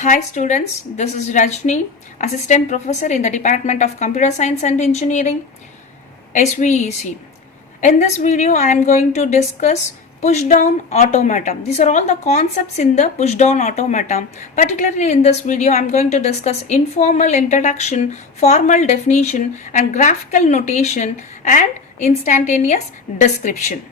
Hi students, this is Rajani, Assistant Professor in the Department of Computer Science and Engineering, SVEC. In this video, I am going to discuss push-down automata. These are all the concepts in the push-down automata. Particularly in this video, I am going to discuss informal introduction, formal definition, and graphical notation and instantaneous description.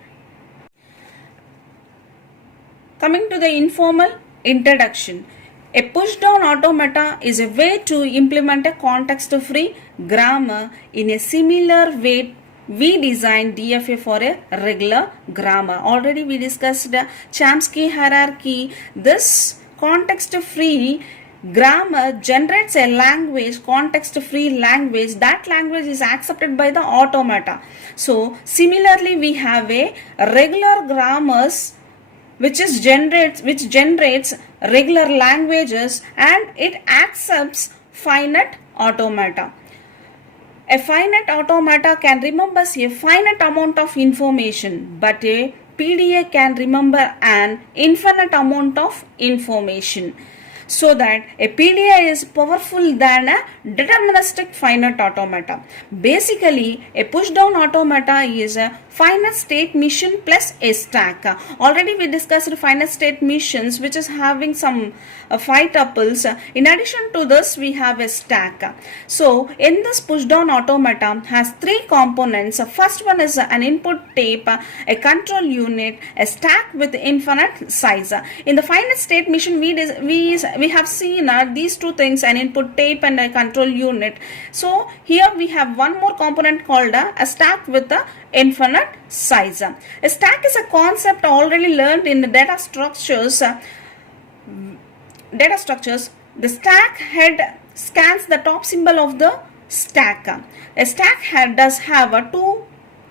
Coming to the informal introduction. A push-down automata is a way to implement a context-free grammar in a similar way we designed DFA for a regular grammar. Already we discussed Chomsky hierarchy. This context-free grammar generates a language, context-free language. That language is accepted by the automata. So similarly, we have a regular grammars which generates regular languages and it accepts finite automata. A finite automata can remember a finite amount of information, but a PDA can remember an infinite amount of information. So that a PDA is powerful than a deterministic finite automata. Basically, a push-down automata is a finite state machine plus a stack. Already we discussed finite state machines which is having some 5 tuples. In addition to this, we have a stack. So, in this push-down automata has 3 components. First one is an input tape, a control unit, a stack with infinite size. In the finite state machine, we have seen these 2 things, an input tape and a control unit. So, here we have one more component called a stack with a infinite size. A stack is a concept already learned in the data structures. The stack head scans the top symbol of the stack. A stack head does have 2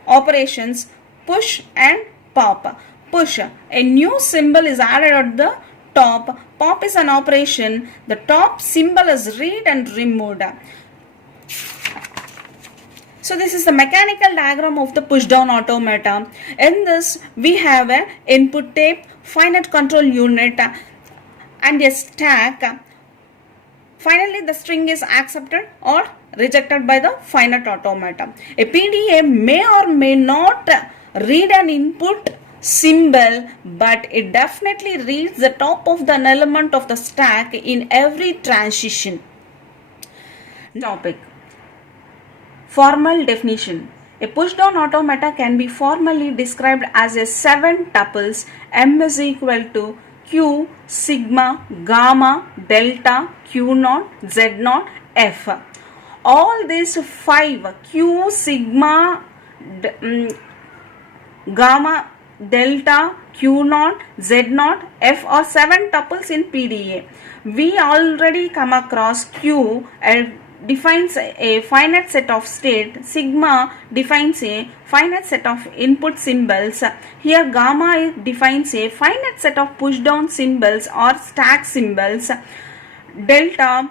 operations, push and pop. Push, a new symbol is added at the top. Pop is an operation. The top symbol is read and removed. So this is the mechanical diagram of the push-down automata. In this, we have an input tape, finite control unit, and a stack. Finally, the string is accepted or rejected by the finite automata. A PDA may or may not read an input symbol, but it definitely reads the top of the element of the stack in every transition. Topic. Formal definition. A push-down automata can be formally described as a 7 tuples. M is equal to Q, sigma, gamma, delta, Q naught, Z naught, F. All these 5 Q, sigma, gamma, delta, Q naught, Z naught, F are 7 tuples in PDA. We already come across Q defines a finite set of state, sigma defines a finite set of input symbols. Here gamma defines a finite set of push down symbols or stack symbols. Delta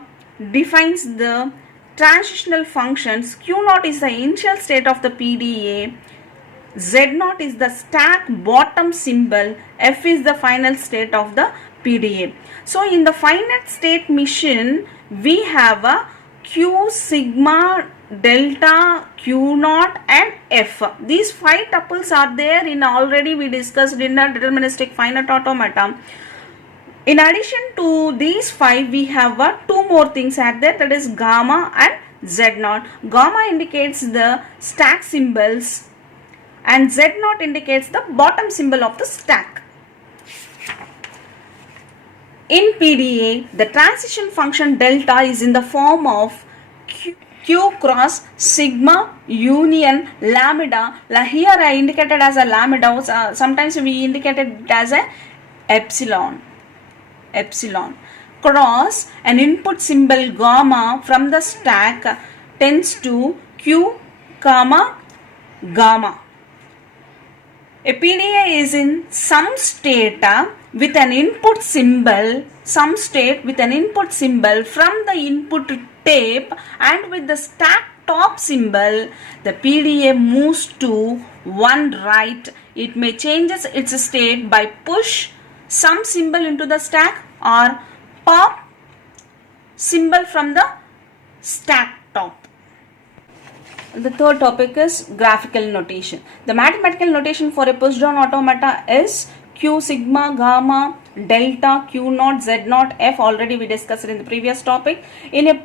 defines the transitional functions. Q naught is the initial state of the PDA. Z naught is the stack bottom symbol. F is the final state of the PDA. So in the finite state machine, we have a Q, sigma, delta, Q naught and F. These 5 tuples are there in already we discussed in the deterministic finite automata. In addition to these 5, we have 2 more things are there, that is gamma and Z naught. Gamma indicates the stack symbols and Z naught indicates the bottom symbol of the stack. In PDA, the transition function delta is in the form of Q cross sigma union lambda. Here I indicated as a lambda. Sometimes we indicated it as a epsilon. Cross an input symbol gamma from the stack tends to Q, comma, gamma. A PDA is in some state with an input symbol, from the input tape and with the stack top symbol, the PDA moves to one right. It may change its state by push some symbol into the stack or pop symbol from the stack top. The third topic is graphical notation. The mathematical notation for a push down automata is Q, sigma, gamma, delta, Q naught, Z naught, F. Already we discussed it in the previous topic. In a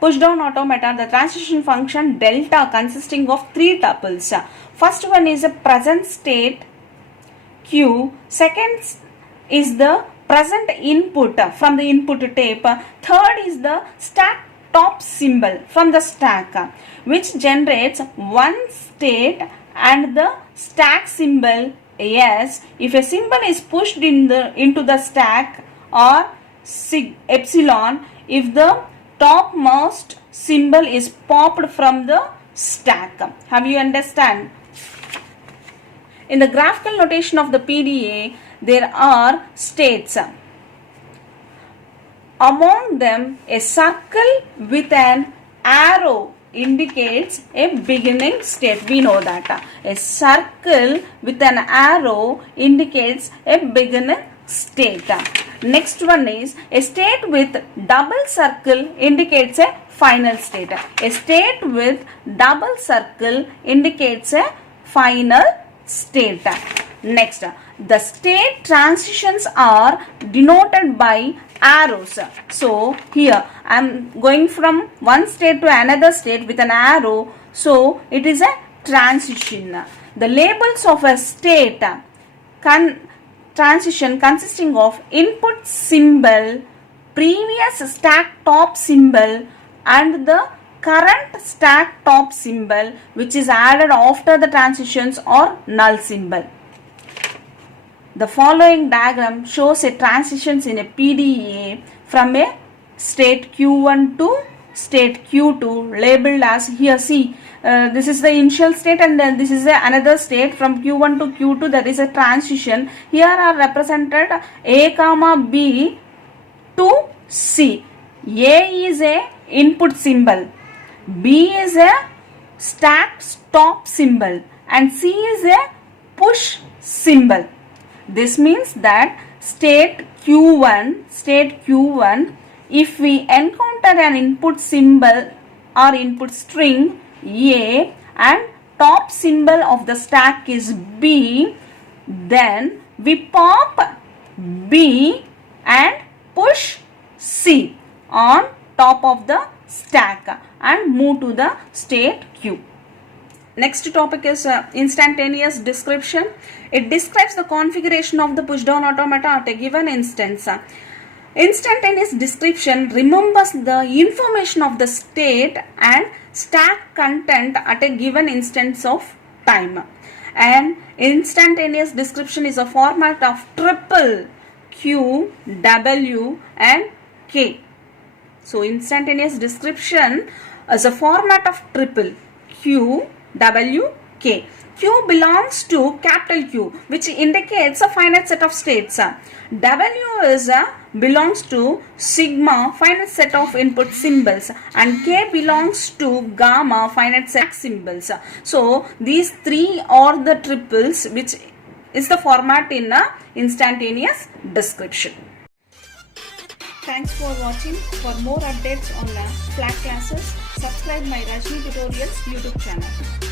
push down automata, the transition function delta consisting of three tuples. First one is a present state Q. Second is the present input from the input tape. Third is the stack top symbol from the stack, which generates one state and the stack symbol S. If a symbol is pushed into the stack, or epsilon if the topmost symbol is popped from the stack. Have you understand? In the graphical notation of the PDA, there are states. Among them, a circle with an arrow indicates a beginning state. We know that. A circle with an arrow indicates a beginning state. Next one is a state with double circle indicates a final state. A state with double circle indicates a final state. Next, the state transitions are denoted by arrows. So here I am going from one state to another state with an arrow. So it is a transition. The labels of a state transition consisting of input symbol, previous stack top symbol, and the current stack top symbol which is added after the transitions, or null symbol. The following diagram shows a transitions in a PDA from a state Q1 to state Q2 labeled as, here see, this is the initial state and then this is another state. From Q1 to Q2 there is a transition. Here are represented A comma B to C. A is a input symbol, B is a stack top symbol, and C is a push symbol. This means that state Q1, if we encounter an input symbol or input string A and top symbol of the stack is B, then we pop B and push C on top of the stack and move to the state Q. Next topic is instantaneous description. It describes the configuration of the pushdown automata at a given instance. Instantaneous description remembers the information of the state and stack content at a given instance of time. And instantaneous description is a format of triple Q, W and K. So instantaneous description is a format of triple Q, W, K. Q belongs to capital Q, which indicates a finite set of states. W belongs to sigma, finite set of input symbols, and K belongs to gamma, finite set of symbols. So these three are the triples, which is the format in instantaneous description. Thanks for watching. For more updates on flat classes, subscribe my Rajani Tutorials YouTube channel.